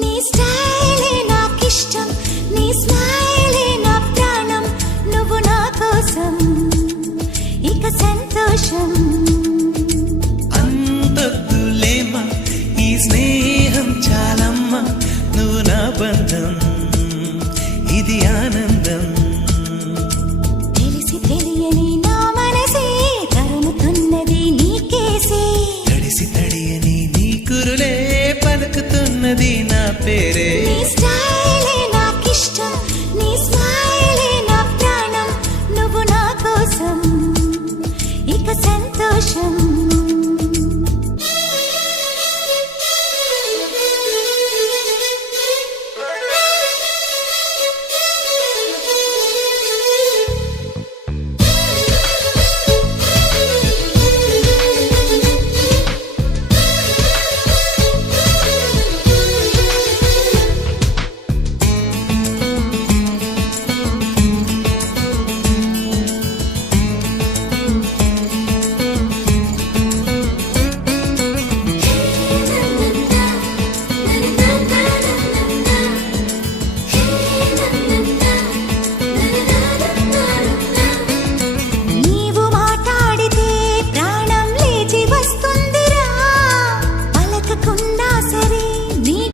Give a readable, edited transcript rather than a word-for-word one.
నీ స్టైలే నాకిష్టం, నీ స్మైలే నా ప్రాణం, నువ్వు నా కోసం ఇక సంతోషం. అంతొద్దులేమా ఈ స్నేహం చాలమ్మా, నువ్వు నా బంధం ఇది ఆనందం. తెలిసి తెలియని నా మనసే తరుముతున్నది నీకేసే, తడిసి తడియని నీ కురులే పలుకుతున్నది నా పేరే. నీ స్టైల్